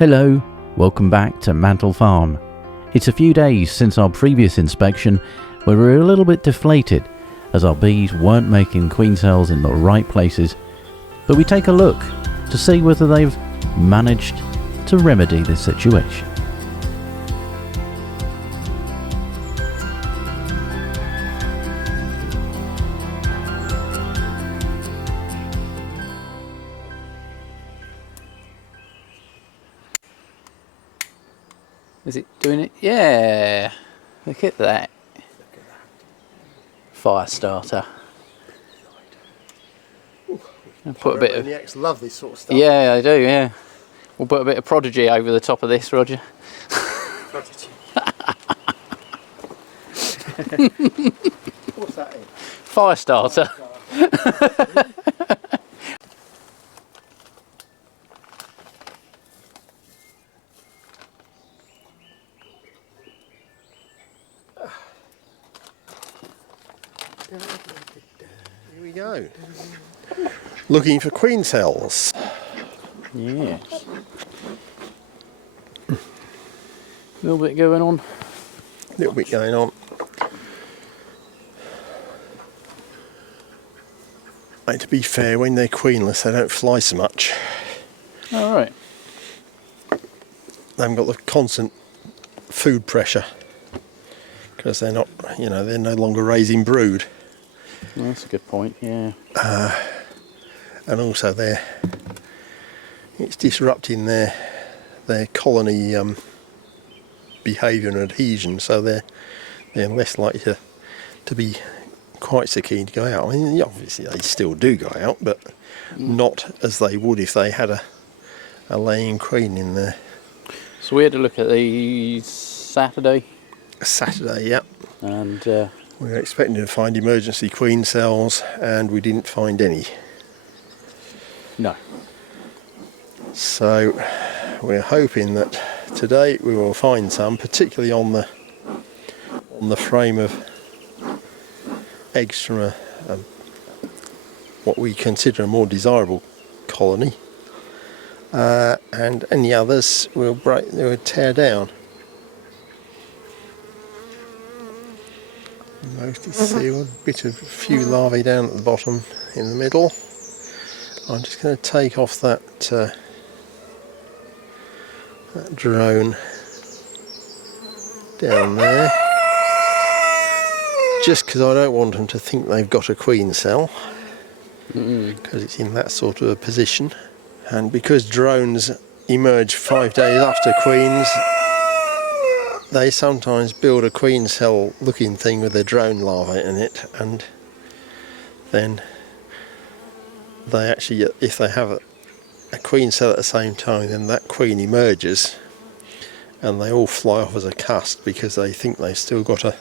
Hello, welcome back to Mantel Farm. It's a few days since our previous inspection where we were a little bit deflated as our bees weren't making queen cells in the right places, but we take a look to see whether they've managed to remedy this situation. Is it doing it? Yeah. Look at that. Fire starter. I'll put a bit of. Maniacs love this sort of stuff. Yeah, I do. Yeah. We'll put a bit of Prodigy over the top of this, Roger. Prodigy. What's that in? Fire starter. Here we go. Looking for queen cells. Yes. A little bit going on. Little bit going on. And to be fair, when they're queenless, they don't fly so much. All right. They haven't got the constant food pressure because they're not, they're no longer raising brood. Well, that's a good point. Yeah. And also it's disrupting their colony behaviour and adhesion, so they're less likely to be quite so keen to go out. I mean, obviously they still do go out, but not as they would if they had a laying queen in there. So we had a look at these Saturday. Saturday, yeah. And we were expecting to find emergency queen cells, and we didn't find any. no. So we're hoping that today we will find some, particularly on the frame of eggs from what we consider a more desirable colony, and any others we'll tear down. Mostly sealed, a few larvae down at the bottom in the middle. I'm just going to take off that drone down there, just because I don't want them to think they've got a queen cell, because it's in that sort of a position, and because drones emerge 5 days after queens, they sometimes build a queen cell looking thing with a drone larva in it, and then they actually, if they have a queen cell at the same time, then that queen emerges and they all fly off as a cust because they think they've still got a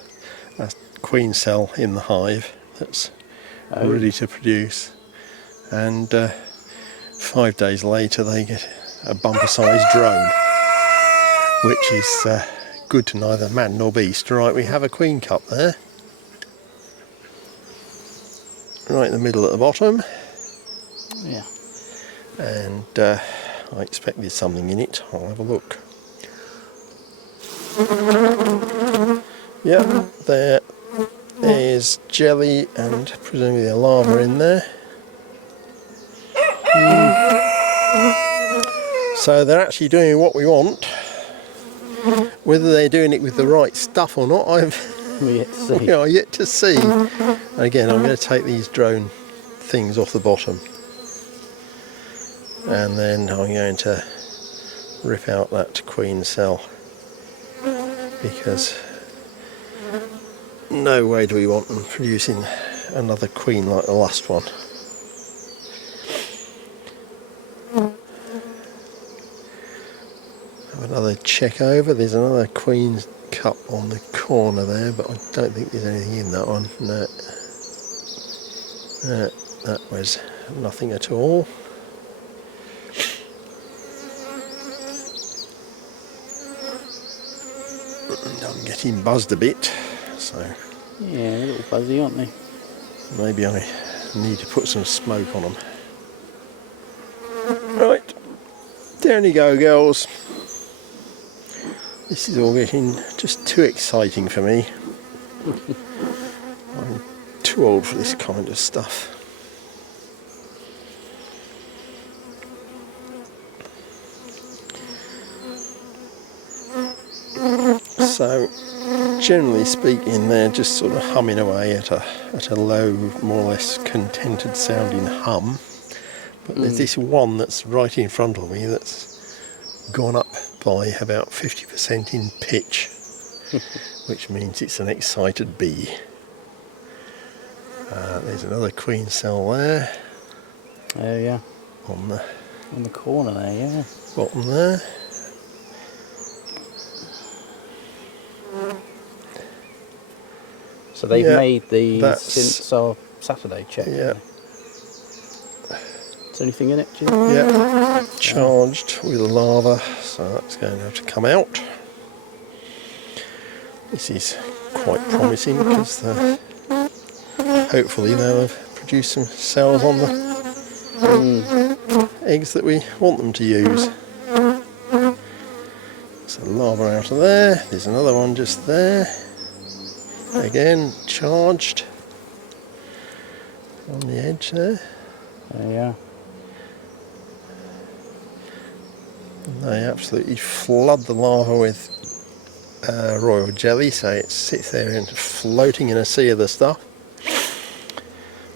queen cell in the hive that's ready to produce, and 5 days later they get a bumper-sized drone, which is good to neither man nor beast. Right, we have a queen cup there, right in the middle at the bottom. Yeah. And I expect there's something in it. I'll have a look. Yeah, there is jelly and presumably a larva in there. So they're actually doing what we want. Whether they're doing it with the right stuff or not, I've yet to see. And again, I'm going to take these drone things off the bottom, and then I'm going to rip out that queen cell, because no way do we want them producing another queen like the last one. Have another check over. There's another queen cup on the corner there, but I don't think there's anything in that one. No. That was nothing at all. I'm getting buzzed a bit, so Yeah, a little fuzzy, aren't they? maybe I need to put some smoke on them. Right, Down you go, girls. This is all getting just too exciting for me. I'm too old for this kind of stuff. So, generally speaking, they're just sort of humming away at a low, more or less contented sounding hum. But there's this one that's right in front of me that's gone up by about 50% in pitch, which means it's an excited bee. There's another queen cell there. Oh yeah. On the corner there, yeah. bottom there. So they've made these that's- since our Saturday check. Yeah, Is there anything in it, do you think? yeah, charged with lava, so that's going to have to come out. This is quite promising because hopefully they'll have produced some cells on the eggs that we want them to use. So lava out of there. There's another one just there. Again, charged on the edge there. Yeah. And they absolutely flood the lava with royal jelly, so it sits there and floating in a sea of the stuff,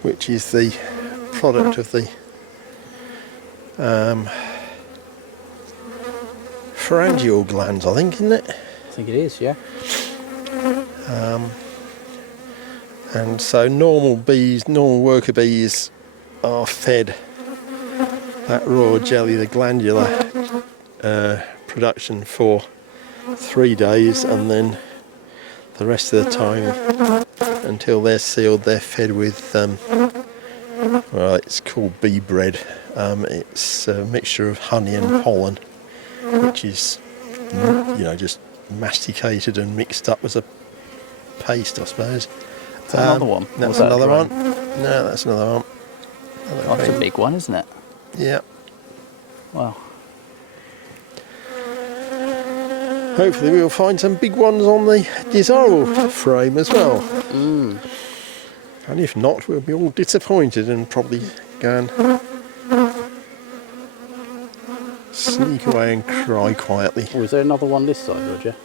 which is the product of the pharyngeal glands, I think, isn't it? I think it is, yeah. And so normal worker bees are fed that raw jelly, the glandular production, for 3 days, and then the rest of the time until they're sealed, they're fed with well, it's called bee bread. It's a mixture of honey and pollen, which is, just masticated and mixed up as a paste, I suppose. Is that another one? That's another one. No, that's another one. Oh, that's a big one, isn't it? Yeah. Wow. Hopefully we'll find some big ones on the desirable frame as well. And if not, we'll be all disappointed and probably go and sneak away and cry quietly. Or is there another one this side, Roger?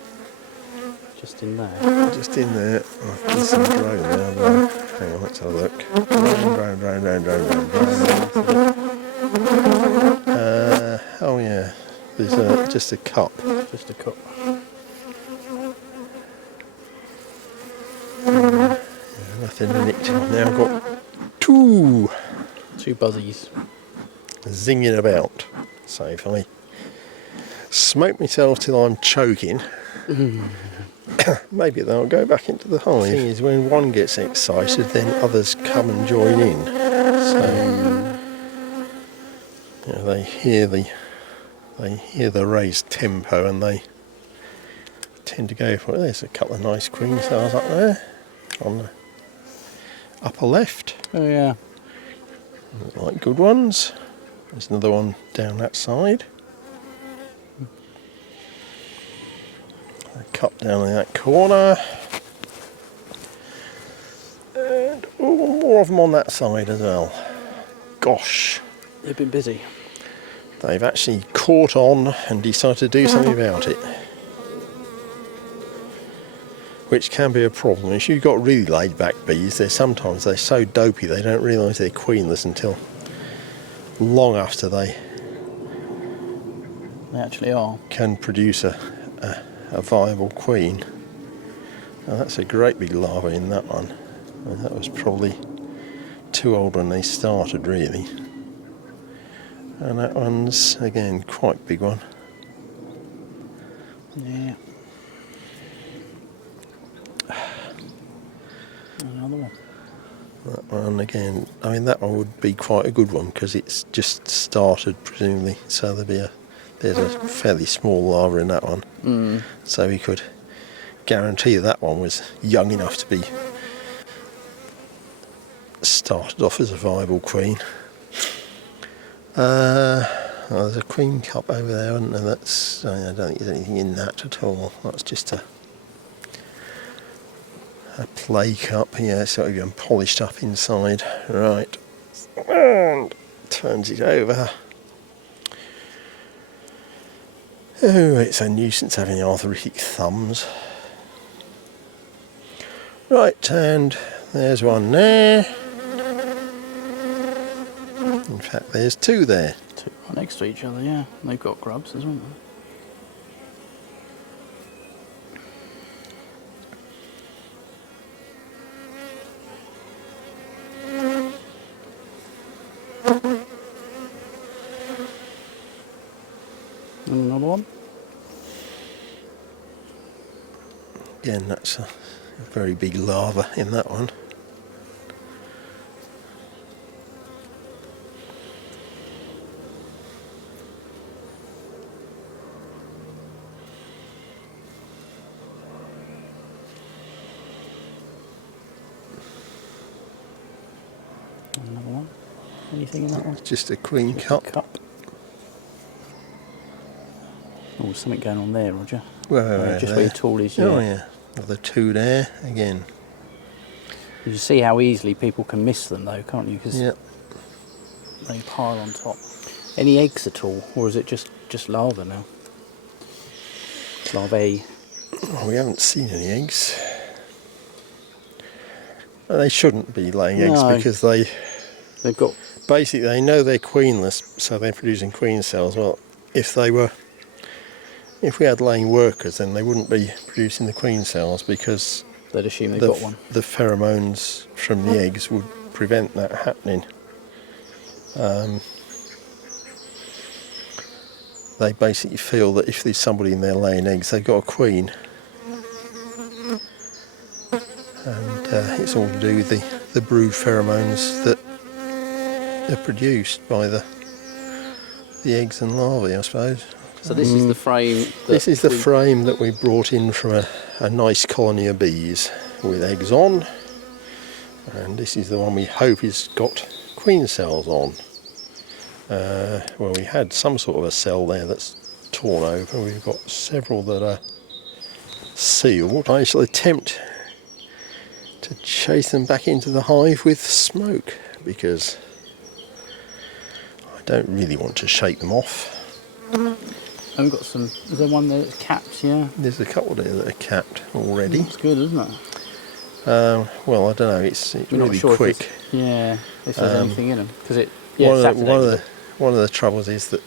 Just in there. Just in there. Oh, there's some drone there. But hang on, let's have a look. Drone. Oh yeah, there's just a cup. Just a cup. Nothing in it. Now I've got two buzzies zinging about. So if I smoke myself till I'm choking, maybe they'll go back into the hive. The thing is, when one gets excited, then others come and join in. So they hear the raised tempo, and they tend to go for it. There's a couple of nice queen cells up there on the upper left. Oh yeah. Look like good ones. There's another one down that side. A cup down in that corner. And more of them on that side as well. Gosh. They've been busy. They've actually caught on and decided to do something about it. Which can be a problem. If you've got really laid back bees, they're so dopey they don't realise they're queenless until long after they actually are. Can produce a viable queen. Now that's a great big larva in that one. And that was probably too old when they started, really. And that one's again quite a big one. Yeah. Another one. That one again, I mean that one would be quite a good one because it's just started presumably, so there's a fairly small larva in that one. So we could guarantee that one was young enough to be started off as a viable queen. There's Oh, there's a queen cup over there, isn't there? That's, I don't think there's anything in that at all. That's just a play cup. Yeah, it's sort of polished up inside. Right. And turns it over. Oh, it's a nuisance having arthritic thumbs. Right, and there's one there. In fact, there's two there. Two right next to each other, yeah. They've got grubs as well. And another one. Again, that's a very big larva in that one. Another one. Anything in that one? Just a queen Just cup. a cup. Oh, there's something going on there, Roger. Well, just where your tool is. Oh yeah, the two there again. You see how easily people can miss them, though, can't you? Because Yeah. they pile on top. Any eggs at all, or is it just larvae now? Larvae. Oh, we haven't seen any eggs. Well, they shouldn't be laying eggs No. because They've got. basically they know they're queenless, so they're producing queen cells. Well, if we had laying workers, then they wouldn't be producing the queen cells because They'd assume they've got one. the pheromones from the eggs would prevent that happening. They basically feel that if there's somebody in there laying eggs, they've got a queen. And it's all to do with the brood pheromones that are produced by the eggs and larvae, I suppose. So this is the frame. This is the frame that we brought in from a nice colony of bees with eggs on, and this is the one we hope has got queen cells on. Well, we had some sort of a cell there that's torn open. We've got several that are sealed. I shall attempt to chase them back into the hive with smoke because I don't really want to shake them off. I've got some. Is there one there that's capped? Yeah. There's a couple there that are capped already. That's good, isn't it? Well, I don't know. It's We're not really sure quick. If there's anything in them because it. Yeah, one of the troubles is that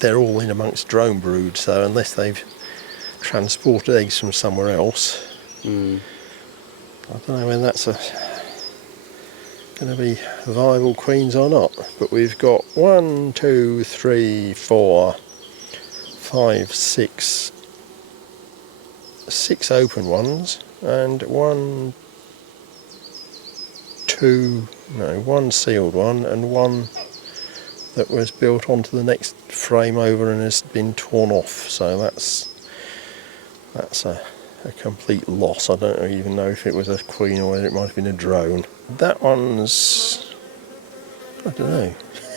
they're all in amongst drone brood, so unless they've transported eggs from somewhere else, I don't know when that's going to be viable queens or not. But we've got 1, 2, 3, 4, 5, 6 open ones, and one sealed one, and one that was built onto the next frame over and has been torn off. So that's a complete loss. I don't even know if it was a queen or whether it might have been a drone. That one's, I don't know,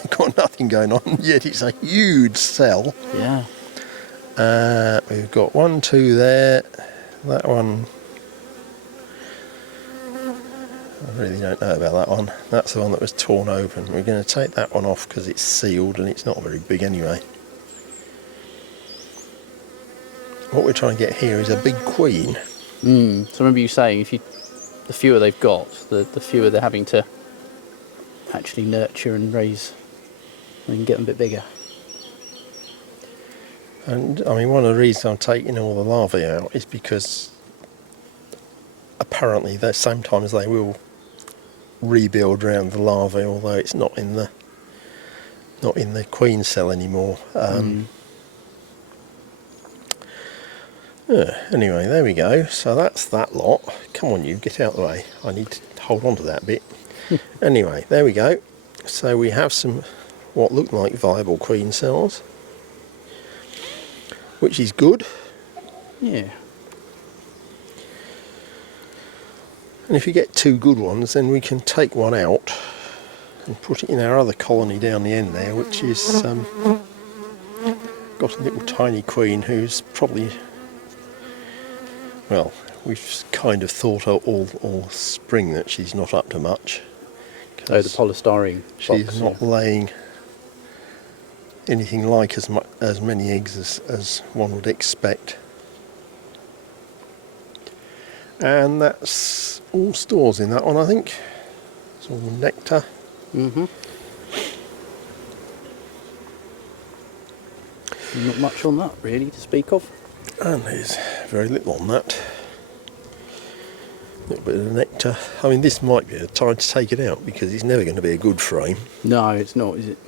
got nothing going on, yet it's a huge cell. Yeah. We've got 1, 2 there. That one, I really don't know about that one. That's the one that was torn open. We're going to take that one off because it's sealed and it's not very big anyway. What we're trying to get here is a big queen. So remember you saying the fewer they've got, the fewer they're having to actually nurture and raise and get them a bit bigger. And I mean, one of the reasons I'm taking all the larvae out is because apparently sometimes they will rebuild around the larvae, although it's not in the queen cell anymore. Anyway, there we go. So that's that lot. Come on, you get out of the way. I need to hold on to that bit. Anyway, there we go. So we have some what look like viable queen cells, which is good. Yeah. And if you get 2 good ones, then we can take one out and put it in our other colony down the end there, which is got a little tiny queen who's probably, well, we've kind of thought all spring that she's not up to much. Oh, the polystyrene She's box, not laying anything like as many eggs as one would expect. And that's all stores in that one, I think. It's all nectar. Mm-hmm. Not much on that really to speak of. And there's very little on that. A little bit of nectar. I mean, this might be a time to take it out because it's never going to be a good frame. No, it's not, is it?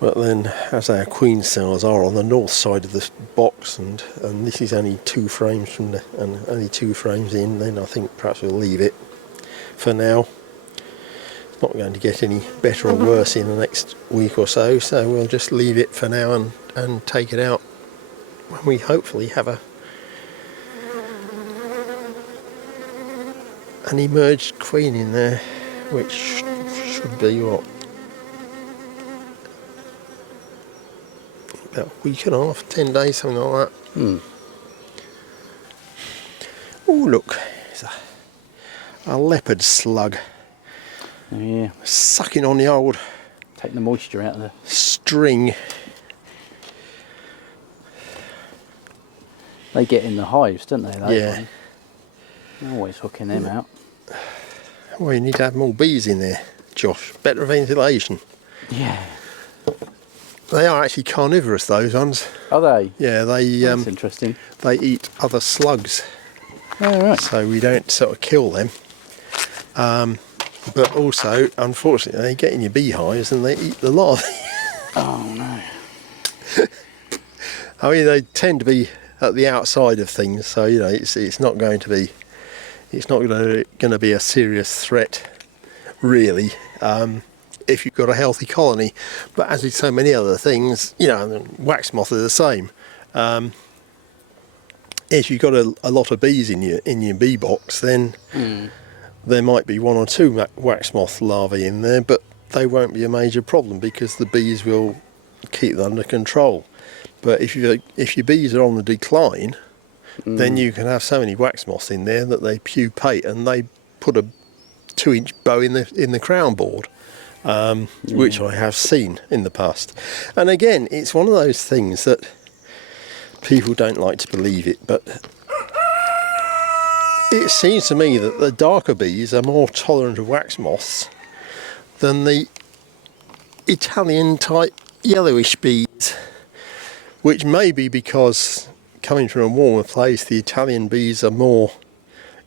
But then, as our queen cells are on the north side of this box, and this is only 2 frames from only 2 frames in, then I think perhaps we'll leave it for now. It's not going to get any better or worse in the next week or so, so we'll just leave it for now and take it out when we hopefully have an emerged queen in there, which should be what? About a week and a half, 10 days, something like that. Oh look, it's a leopard slug. Oh, yeah. Sucking on the old Take the moisture out of the... string. They get in the hives, don't they? Yeah. They're always hooking them out. Well, you need to have more bees in there, Josh. Better ventilation. Yeah. They are actually carnivorous, those ones. Are they? Yeah, That's interesting. they eat other slugs, Oh, right. so we don't sort of kill them. But also, unfortunately, they get in your beehives and they eat the larvae. Oh, no. I mean, they tend to be at the outside of things, so you know it's not going to be a serious threat, really. If you've got a healthy colony, but as with so many other things, you know, wax moth are the same. If you've got a lot of bees in your bee box, then there might be 1 or 2 wax moth larvae in there, but they won't be a major problem because the bees will keep them under control. But if your bees are on the decline, then you can have so many wax moths in there that they pupate and they put a 2-inch bow in the crown board. Which I have seen in the past. And again, it's one of those things that people don't like to believe it, but it seems to me that the darker bees are more tolerant of wax moths than the Italian type yellowish bees, which may be because coming from a warmer place, the Italian bees are more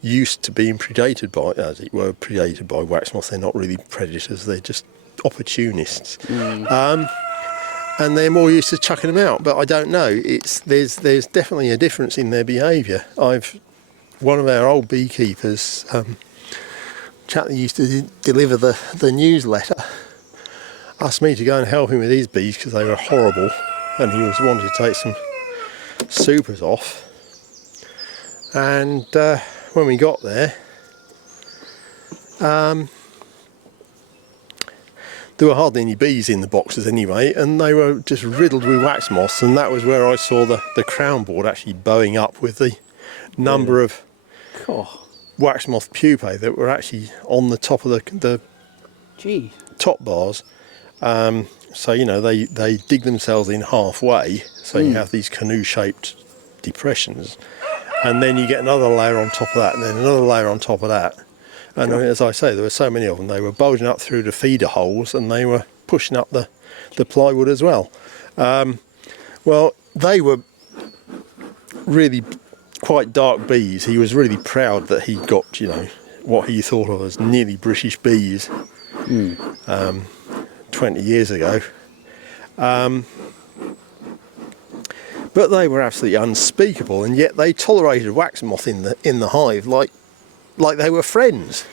used to being predated by, as it were, predated by wax moths. They're not really predators, they're just opportunists. And they're more used to chucking them out, but I don't know. There's definitely a difference in their behaviour. One of our old beekeepers, chap that used to deliver the newsletter, asked me to go and help him with his bees because they were horrible, and he was wanting to take some supers off. And when we got there, there were hardly any bees in the boxes anyway, and they were just riddled with wax moths, and that was where I saw the crown board actually bowing up with the number of wax moth pupae that were actually on the top of the top bars. So you know they dig themselves in halfway, so you have these canoe-shaped depressions, and then you get another layer on top of that, and then another layer on top of that. And as I say, there were so many of them. They were bulging up through the feeder holes, and they were pushing up the plywood as well. Well, they were really quite dark bees. He was really proud that he got, you know, what he thought of as nearly British bees 20 years ago. But they were absolutely unspeakable, and yet they tolerated wax moth in the hive like they were friends.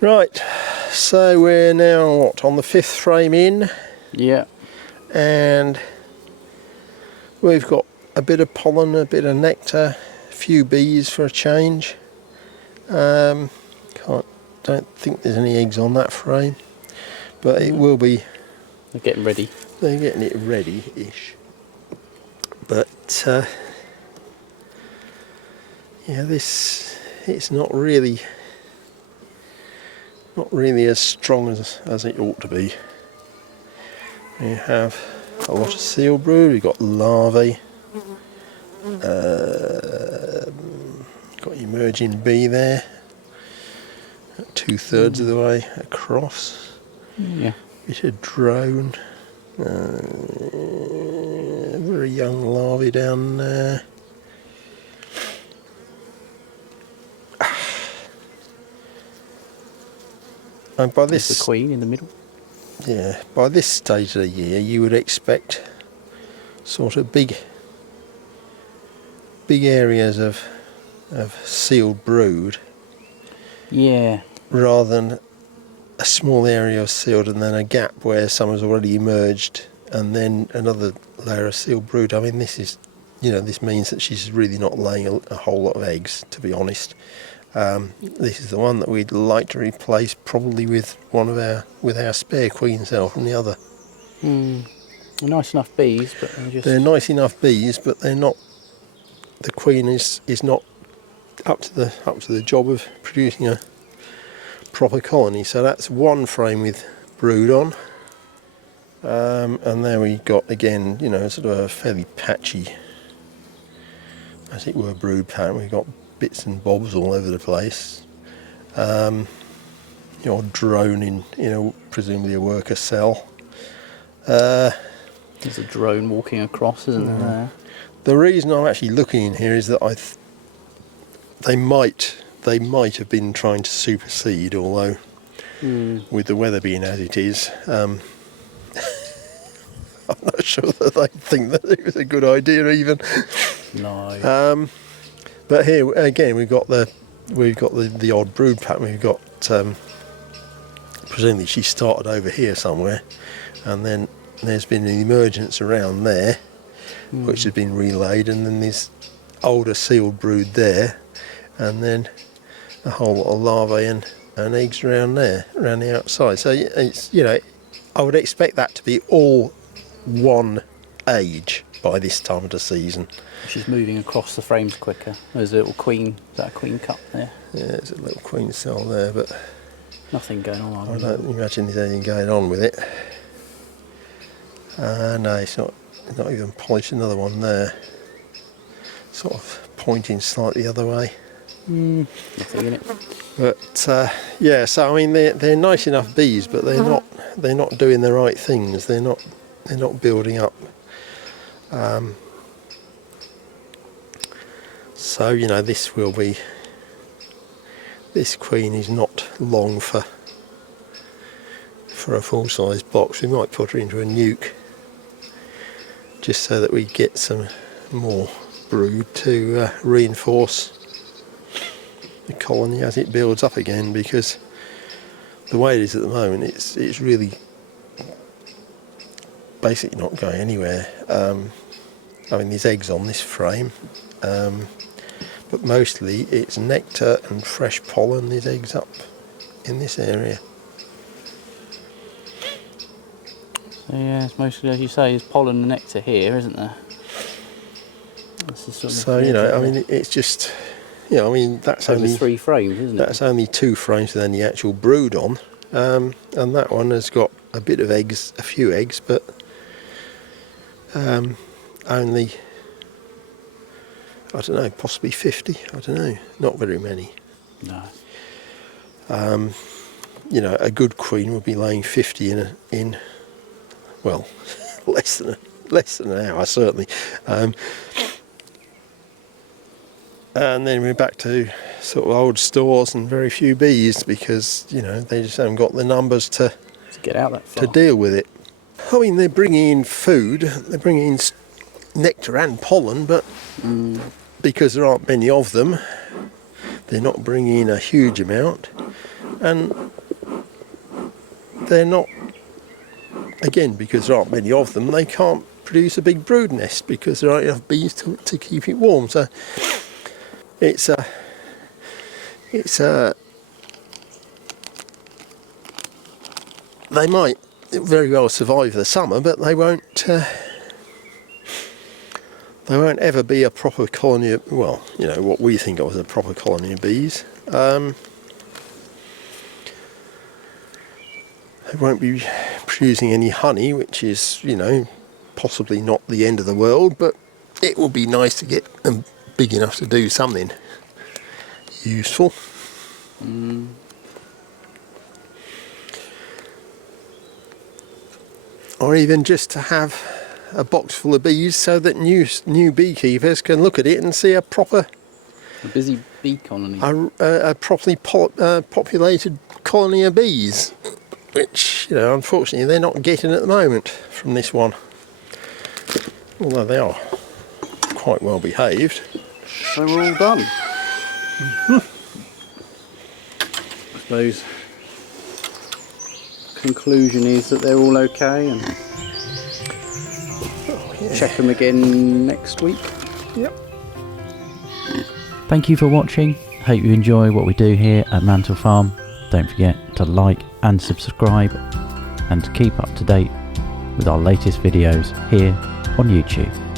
Right, so we're now on the 5th frame in. Yeah. And we've got a bit of pollen, a bit of nectar, a few bees for a change. Don't think there's any eggs on that frame, but it will be. They're getting ready. They're getting it ready-ish. But yeah, it's not really as strong as it ought to be. We have a lot of seal brood. We've got larvae. Got emerging bee there. 2/3 of the way across. Yeah. Bit of drone. Very young larvae down there. And by There's this, the queen in the middle. yeah, by this stage of the year, you would expect sort of big areas of sealed brood. Yeah. Rather than a small area of sealed and then a gap where some has already emerged and then another layer of sealed brood. I mean, this is, this means that she's really not laying a whole lot of eggs, to be honest. This is the one that we'd like to replace probably with our spare queen cell from the other. They're nice enough bees, but they're nice enough bees, but they're not. The queen is not up to the job of producing a proper colony. So that's one frame with brood on, and there we got again, sort of a fairly patchy, as it were, brood pattern. We've got bits and bobs all over the place. Your drone in, presumably a worker cell. There's a drone walking across, isn't there? The reason I'm actually looking in here is that they might have been trying to supersede, although with the weather being as it is, I'm not sure that they think that it was a good idea even. No. But here again we've got the odd brood pattern. We've got presumably she started over here somewhere, and then there's been an emergence around there, which has been relayed, and then there's older sealed brood there, and then a whole lot of larvae and eggs around there, around the outside. So it's, I would expect that to be all one age by this time of the season. She's moving across the frames quicker. There's a little queen. Is that a queen cup there? Yeah, there's a little queen cell there, but Nothing going on. I don't imagine there's anything going on with it. No, it's not even polished. Another one there, sort of pointing slightly the other way. Nothing in it. But yeah, so I mean they're nice enough bees, but they're not doing the right things. They're not building up. So this queen is not long for a full-size box. We might put her into a nuke just so that we get some more brood to reinforce the colony as it builds up again, because the way it is at the moment, it's really basically not going anywhere. I mean, there's eggs on this frame, but mostly it's nectar and fresh pollen. There's eggs up in this area. So yeah, it's mostly, as you say, there's pollen and nectar here, isn't there? That's the sort of So I mean, it's just, I mean, that's over only 3 frames, isn't it? That's only 2 frames with any actual brood on, and that one has got a bit of eggs, a few eggs, but only, I don't know, possibly 50. I don't know, not very many. No. A good queen would be laying 50 in well, less than an hour certainly. And then we're back to sort of old stores and very few bees, because they just haven't got the numbers to get out that far. to deal with it. I mean, they're bringing in food, they're bringing in nectar and pollen, but because there aren't many of them, they're not bringing in a huge amount, and they're not, again, because there aren't many of them, they can't produce a big brood nest because there aren't enough bees to keep it warm. So it's it's they might very well survive the summer, but they won't ever be a proper colony of, well, you know, what we think of as a proper colony of bees. They won't be producing any honey, which is, you know, possibly not the end of the world, but it will be nice to get them big enough to do something useful. Or even just to have a box full of bees so that new beekeepers can look at it and see a busy bee colony. a properly populated colony of bees, which, you know, unfortunately they're not getting at the moment from this one, although they are quite well behaved. So we're all done. I suppose conclusion is that they're all okay, and check them again next week. Yep. Thank you for watching. Hope you enjoy what we do here at Mantel Farm. Don't forget to like and subscribe, and to keep up to date with our latest videos here on YouTube.